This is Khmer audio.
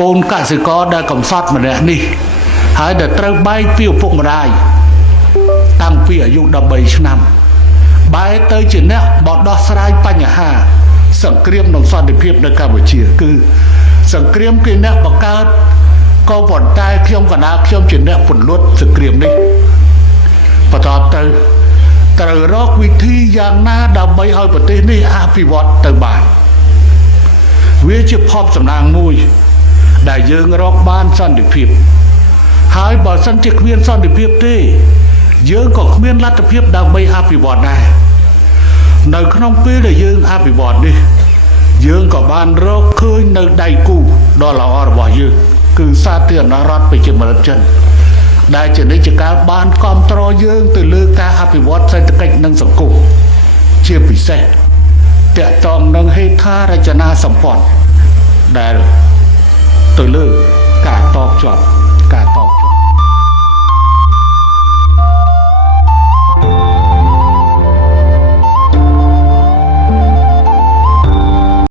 កូនកសិករដែលកំសត់ម្នាក់នេះហើយដែលត្រូវបែកពីឪពុកម្ដាយតាំងពីអាយុ13ឆ្នាំបែរទៅជាអ្នកបដោះស្រាយបញ្ហាសង្គ្រាមនិងសន្តិភាពនៅកម្ពុជាគឺសង្គ្រាមគឺអ្នកបង្កើតក៏ប៉ុន្តែខ្ញុំកណាខ្ញុំជាអ្នកពន្លត់សង្គ្រាមនេះបន្តទៅត្រូវរកវិធីយ៉ាងណាដើម្បីឲ្យប្រទេសនេះអភិវឌ្ឍទៅបានវាជាភពសំណាងមួយដែលយើងរកបានសន្តិភាពហើយបើសិនជាគ្មានសន្តិភាពទេយើងក៏គ្មានលទ្ធភាពដើម្បីអភិវឌ្ឍដែរនៅក្នុងពេលដែលយើងអភិវឌ្ឍនេះយើងក៏បានរកឃើញនៅដៃគូដ៏ល្អរបស់យើងគឺសាធារណរដ្ឋប្រជាមានិតចិនដែលជានិច្ចកាលបានគ្រប់គ្រងយើងទៅលើការអភិវឌ្ឍសេដ្ឋកិច្ចនិងសង្គមជាពិសេសតាក់ទងនឹងហេដ្ឋារចនាសម្ព័ន្ធដែលទៅលើការតបជាប់